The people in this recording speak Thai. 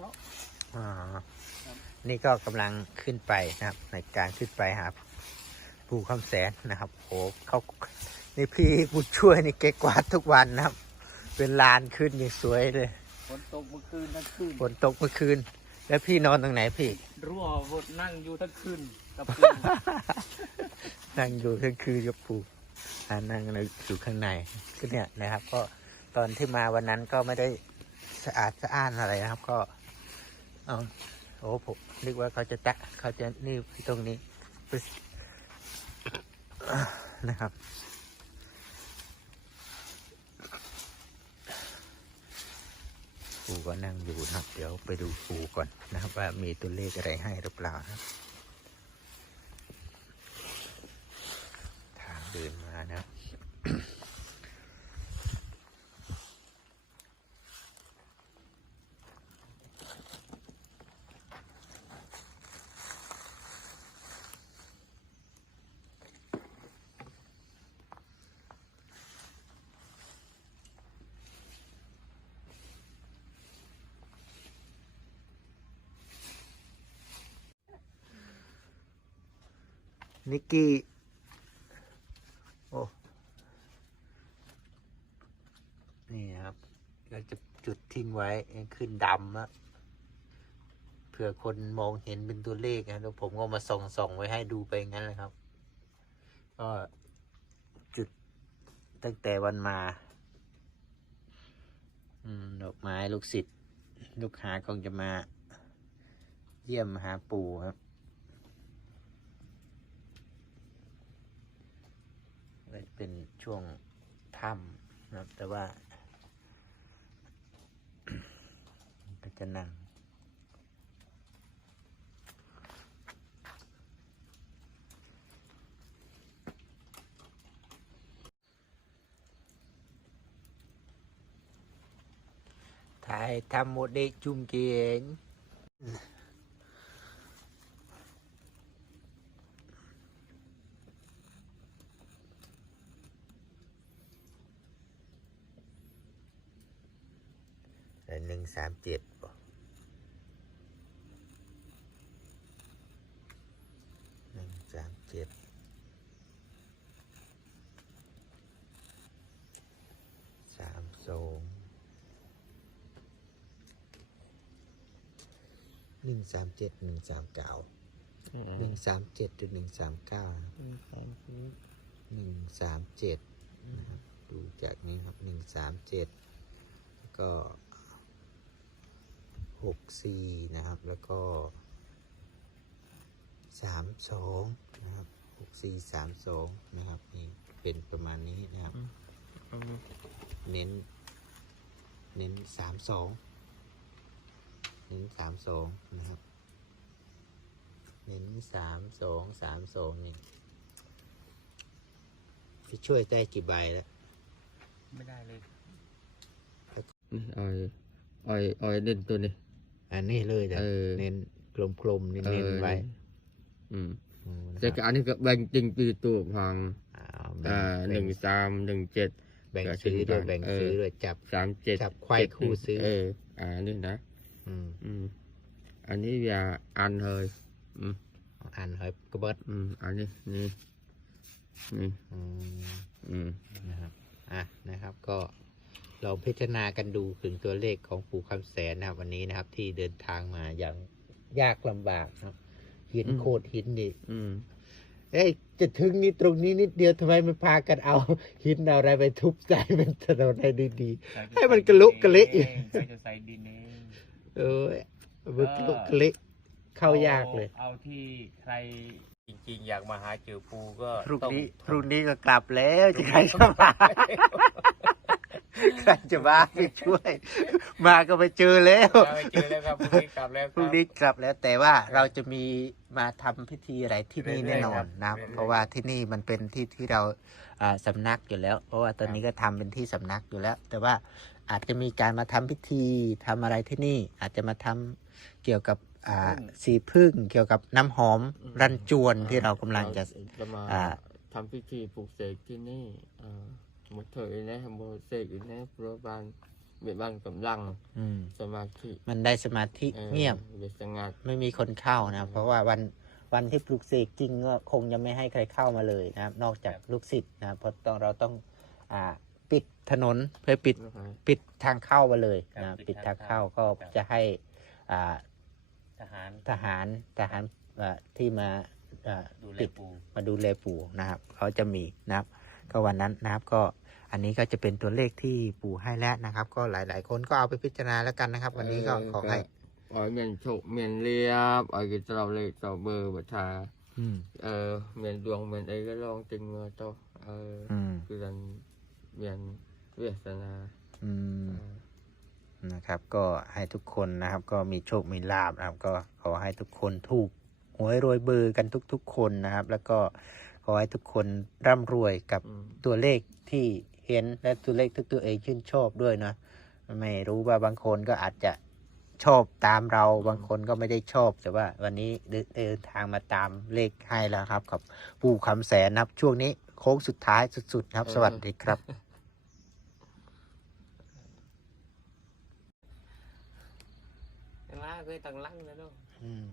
เคราะห์อ๋อครับนี่ก็กำลังขึ้นไปนะครับ ในการขึ้นไปหาภูคำแสนนะครับโอ้เขานี่พี่บุญช่วยนี่เก๊กกวาดทุกวันนะครับ เป็นลานขึ้นอย่างสวยเลยฝนตกเมื่อคืนทั้งคืนฝนตกเมื่อคืน แล้วพี่นอนตรงไหนพี่รั่วฝนนั่งอยู่ทั้งคืนกับคืนนั่งอยู่ทั้งคืนกับปู่อ่านั่งอยู่ข้างในก็เนี่ยนะครับ ก็ตอนที่มาวันนั้นก็ไม่ได้สะอาดสะอ้านอะไรนะครับ ก็ เอาโอ้ผมนึกว่าเขาจะตะเขาจะนี่ตรงนี้นะครับ ปูก็นั่งอยู่นะครับ เดี๋ยวไปดูปูก่อนนะครับว่ามีตัวเลขอะไรให้หรือเปล่านะครับทางเดินมานะครับ นิกกี้ โอ้ นี่ครับ เราจะจุดทิ้งไว้ขึ้นดำอะเผื่อคนมองเห็นเป็นตัวเลขนะแล้วผมก็มาส่องส่องไว้ให้ดูไปงั้นเลยครับ ก็จุดตั้งแต่วันมา อืม ดอกไม้ลูกศิษย์ลูกหาคงจะมา เยี่ยมหาปู่ครับ ก็จะ เป็นช่วงถ้ำนะครับแต่ว่า ก็จะนั่งถ่ายทำโมเดลจุ่มเกียง หนึ่งสามเจ็ดหนึ่งสามเจ็ดสามสองหนึ่งสามเจ็ดหนึ่งสามเก้าหนึ่งสามเจ็ดหรือหนึ่งสามเก้าหนึ่งสามเจ็ดนะครับดูจากนี้ครับหนึ่งสามเจ็ดแล้วก็ หกสี่นะครับ แล้วก็สามสองนะครับหกสี่สามสองนะครับ นี่เป็นประมาณนี้นะครับ เน้น เน้นสามสองเน้นสามสองนะครับ เน้นสามสองสามสองนี่พี่ช่วยได้กี่ใบแล้ว ไม่ได้เลยนี่ออยออยออยเด่นตัวนี้ อันนี้เลยแต่เออ เน้นกลมๆนี่เน้นไว้อืมอืมนะแต่คก็รับอันนี้ก็แบ่งจริงปีตัวพังอ่าแบ่อ่างหแบ่นึ่งงสามหนึ่งเจ็ด แบ่งก็ซื้อด้วยถึงแบ่งเออซื้อด้วยจับ สามเจ็ดจับไขว้เจ็ดคู่ซื้อ เอออ่านี่นะอืมอืม อันนี้อย่าอันเลยอืมอันเฮ้ยกระเบิดอืมอันนี้นี่นี่อืมอืมนะครับอะนะครับก็ ลองพิจารณากันดูถึงตัวเลขของปู่คำแสนนะครับ วันนี้นะครับ ที่เดินทางมาอย่างยากลำบากนะครับหินโคตรหินนี่อืมเอ้ยจะถึงนี่ตรงนี้นิดเดียวทำไมมันพากันเอา หินเอาอะไรไปทุบใจเป็นถนนให้ดีให้มันกระลุกกระเละอยู่ใครจะใส่ดินเองๆเอ้ยมันกระลุกกระเละเข้ายากเลย เอาที่ใครจริงๆ อยากมาหาเจอปูก็พรุ่งต้องนี้พรุ่งนี้ก็กลับแล้วจะใครจะมา ใครจะมาไปช่วย มาก็ไปเจอแล้วไปเจอแล้วครับพรุ่งนี้กลับแล้วคพรุ่งรับ นี้กลับแล้วแต่ว่าเราจะมีมาทำพิธีอะไรที่นี่เรื่แน่อยๆนอครันบนะเรื่อยๆเพราะว่าที่นี่มันเป็นที่ที่เราอ่าสำนักอยู่แล้ว เพราะว่าตอนนี้ก็ทำเป็นที่สำนักอยู่แล้ว แต่ว่าอาจจะมีการมาทำพิธีทำอะไรที่นี่ อาจจะมาทำเกี่ยวกับอ่าสีพึ่งเกี่ยวกับน้ำหอมรันจวนที่เรากำลังจะ จะมาอ่า ทำพิธีปลุกเสกที่นี่อ่าห มดเถยนะหมดเสกอยู่นะเพราะบานเบียดบังกำลังอืม สมาธิมันได้สมาธิออเงียบ เบียดสงัด ไม่มีคนเข้านะครับเพราะว่าวันวันที่ปลุกเสกจริงก็คงจะไม่ให้ใครเข้ามาเลยนะครับ นอกจากลูกศิษย์นะครับเพราะต้องเราต้องอ่าปิดถนนเพื่อปิดนะครับปิดทางเข้ามาเลยครับนะครับปิปิดดทาทางงเข้าเข้าก็ครับ จะให้อ่าทหาร ทหารทหารอ่าที่มาอ่าดูแลปิด ปู มาดูแลปู่นะครับ เขาจะมีนะครับ ก็วันนั้นนะครับก็อันนี้ก็จะเป็นตัวเลขที่ปู่ให้แล้วนะครับ ก็หลาย ๆ คนก็เอาไปพิจารณาแล้วกันนะครับ วันนี้ก็ขอให้ออยเมียนโฉกเมียนเรียบออยกิจเราเลยต่อเบอร์บัชาอืม เออเมียนดวงเมียนไอ้ก็ลองจริงเงอโตเอออืมคือกันเมียนเวสนาอืมเออนะครับ ก็ให้ทุกคนนะครับ ก็มีโชคมีลาบนะครับ ก็ขอให้ทุกคนถูกหวยรวยเบอร์กันทุก ๆ คนนะครับ แล้วก็ ขอให้ทุกคนร่ำรวยกับอืมตัวเลขที่เห็นและตัวเลขที่ตัวเองชื่นชอบด้วยนะไม่รู้ว่าบางคนก็อาจจะชอบตามเราบางคนก็ไม่ได้ชอบแต่ว่า วันนี้เดินเดินทางมาตามเลขให้แล้วครับกับปู่คำแสนนะครับ ช่วงนี้โค้งสุดท้ายสุดๆครับ สวัสดีครับล่าเคยตั้งลังแล้วเนาะอืม